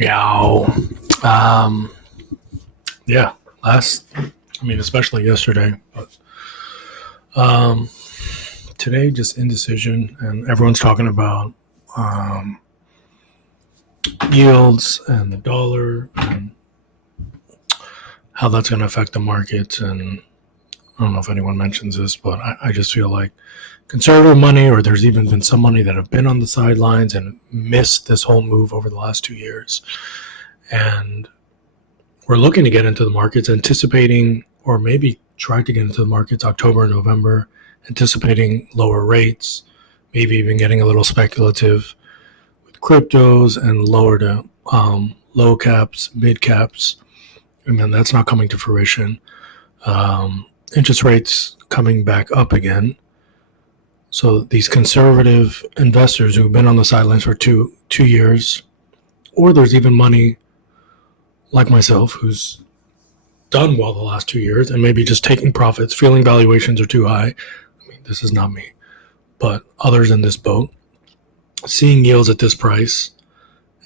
Yeah. Um, yeah. Especially yesterday, but um, today just indecision, and everyone's talking about um, yields and the dollar and how that's going to affect the markets. And I don't know if anyone mentions this, but I just feel like conservative money, or there's even been some money that have been on the sidelines and missed this whole move over the last 2 years. And we're looking to get into the markets, anticipating, or maybe try to get into the markets October and November, anticipating lower rates, maybe even getting a little speculative with cryptos and lower to low caps, mid caps. And then that's not coming to fruition. Interest rates coming back up again. So these conservative investors who've been on the sidelines for two years, or there's even money like myself who's done well the last 2 years and maybe just taking profits, feeling valuations are too high. I mean, this is not me, but others in this boat, seeing yields at this price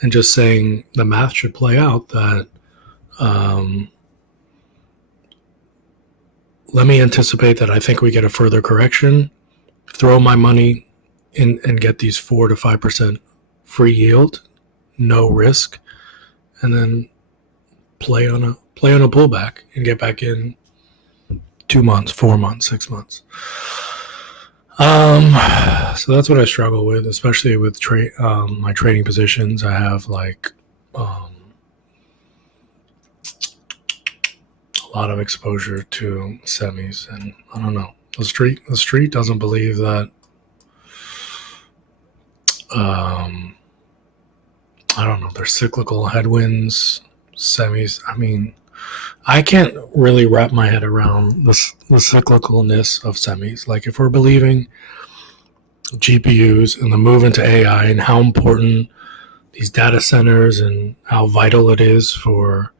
and just saying the math should play out that let me anticipate that I think we get a further correction, throw my money in and get these 4 to 5% free yield, no risk, and then play on a pullback and get back in 2 months, 4 months, 6 months. So that's what I struggle with, especially with my trading positions. I have like a lot of exposure to semis, and I don't know. The street doesn't believe that. I don't know. There's cyclical headwinds, semis. I mean, I can't really wrap my head around the cyclicalness of semis. Like, if we're believing GPUs and the move into AI and how important these data centers and how vital it is for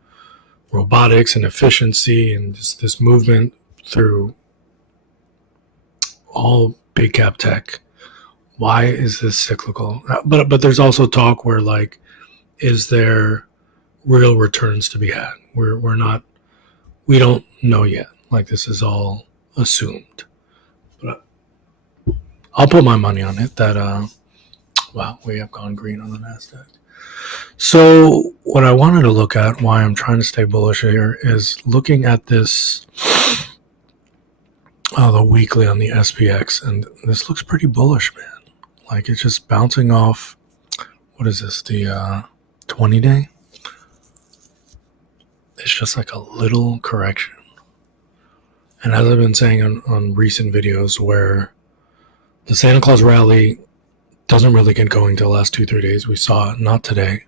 robotics and efficiency and just this movement through all big cap tech, why is this cyclical? But there's also talk where, like, is there real returns to be had? We don't know yet. Like, this is all assumed. But I'll put my money on it that wow, we have gone green on the Nasdaq. So what I wanted to look at, why I'm trying to stay bullish here, is looking at this the weekly on the SPX, and this looks pretty bullish, man. Like, it's just bouncing off. What is this? The 20-day? It's just like a little correction. And as I've been saying on recent videos, where the Santa Claus rally doesn't really get going till the last 2-3 days. We saw it, not today,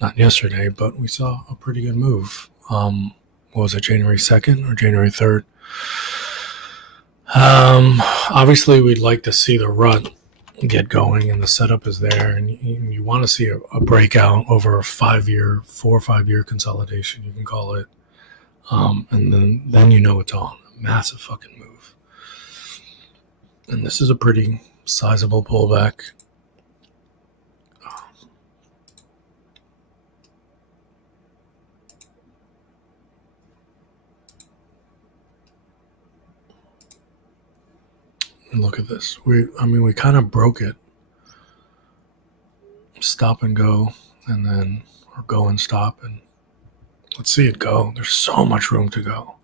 not yesterday, but we saw a pretty good move. What was it, January 2nd or January 3rd? Obviously, we'd like to see the rut get going, and the setup is there, and you want to see a breakout over a 4 or 5 year consolidation, you can call it. And then you know it's on. A massive fucking move. And this is a pretty sizable pullback. And look at this. We kind of broke it. Stop and go, and then, or go and stop, and let's see it go. There's so much room to go.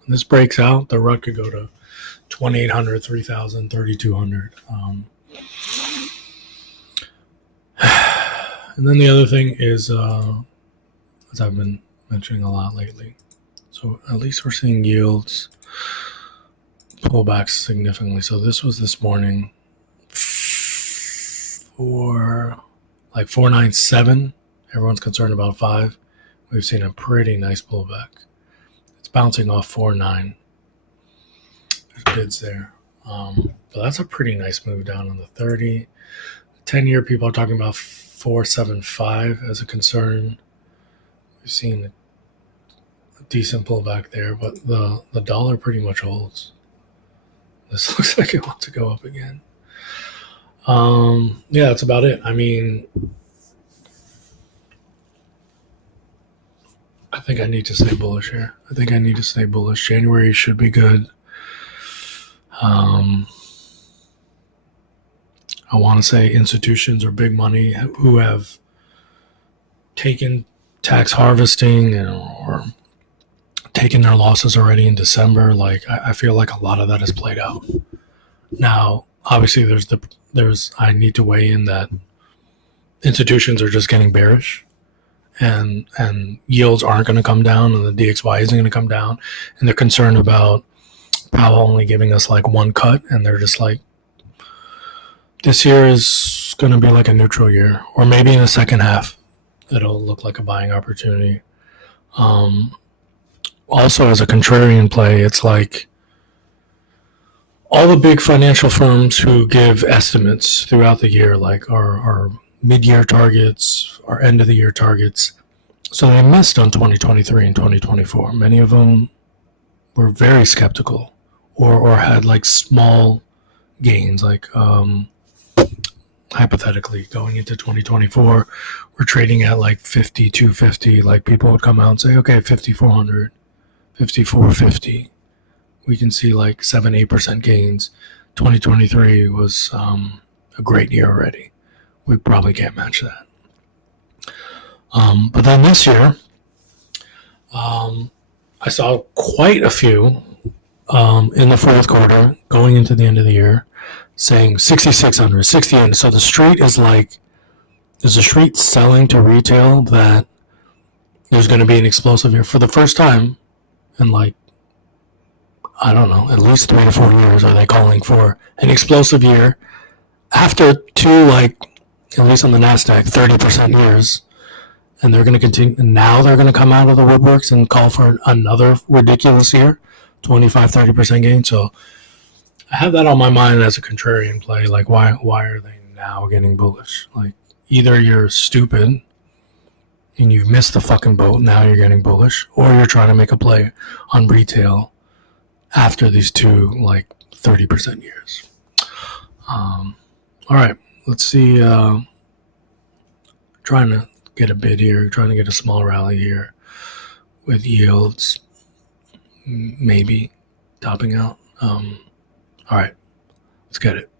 When this breaks out, the rut could go to 2,800, 3,000, 3,200. And then the other thing is, as I've been mentioning a lot lately, so at least we're seeing yields pull back significantly. So this was this morning for like 497. Everyone's concerned about 5. We've seen a pretty nice pullback. It's bouncing off 4.9. There's bids there. But that's a pretty nice move down on the 30. 10-year, people are talking about 475 as a concern. We've seen a decent pullback there, but the dollar pretty much holds. This looks like it wants to go up again. Yeah, that's about it. I mean, I think I need to stay bullish here. I think I need to stay bullish. January should be good. I want to say institutions or big money who have taken tax harvesting or taken their losses already in December. Like I feel like a lot of that is played out. Now, obviously, I need to weigh in that institutions are just getting bearish, and yields aren't going to come down, and the DXY isn't going to come down, and they're concerned about Powell only giving us like one cut, and they're just like, this year is going to be like a neutral year, or maybe in the second half it'll look like a buying opportunity. Also, as a contrarian play, it's like all the big financial firms who give estimates throughout the year, like our mid-year targets, our end-of-the-year targets. So they missed on 2023 and 2024. Many of them were very skeptical or had like small gains, like hypothetically going into 2024, we're trading at like 5250. Like people would come out and say, okay, 5400, 5450. We can see like 7-8% gains. 2023 was a great year already. We probably can't match that. But then this year, I saw quite a few in the fourth quarter going into the end of the year saying 6,600, 6,800. So the street is like, there's a street selling to retail that there's going to be an explosive year for the first time in like, I don't know, at least 3 to 4 years are they calling for an explosive year after two, like, at least on the NASDAQ, 30% years. And they're going to continue. Now they're going to come out of the woodworks and call for another ridiculous year, 25, 30% gain. So I have that on my mind as a contrarian play. Like, why are they now getting bullish? Like, either you're stupid and you've missed the fucking boat, now you're getting bullish, or you're trying to make a play on retail after these two, like, 30% years. All right, let's see. Trying to get a bid here, trying to get a small rally here with yields maybe topping out. All right, let's get it.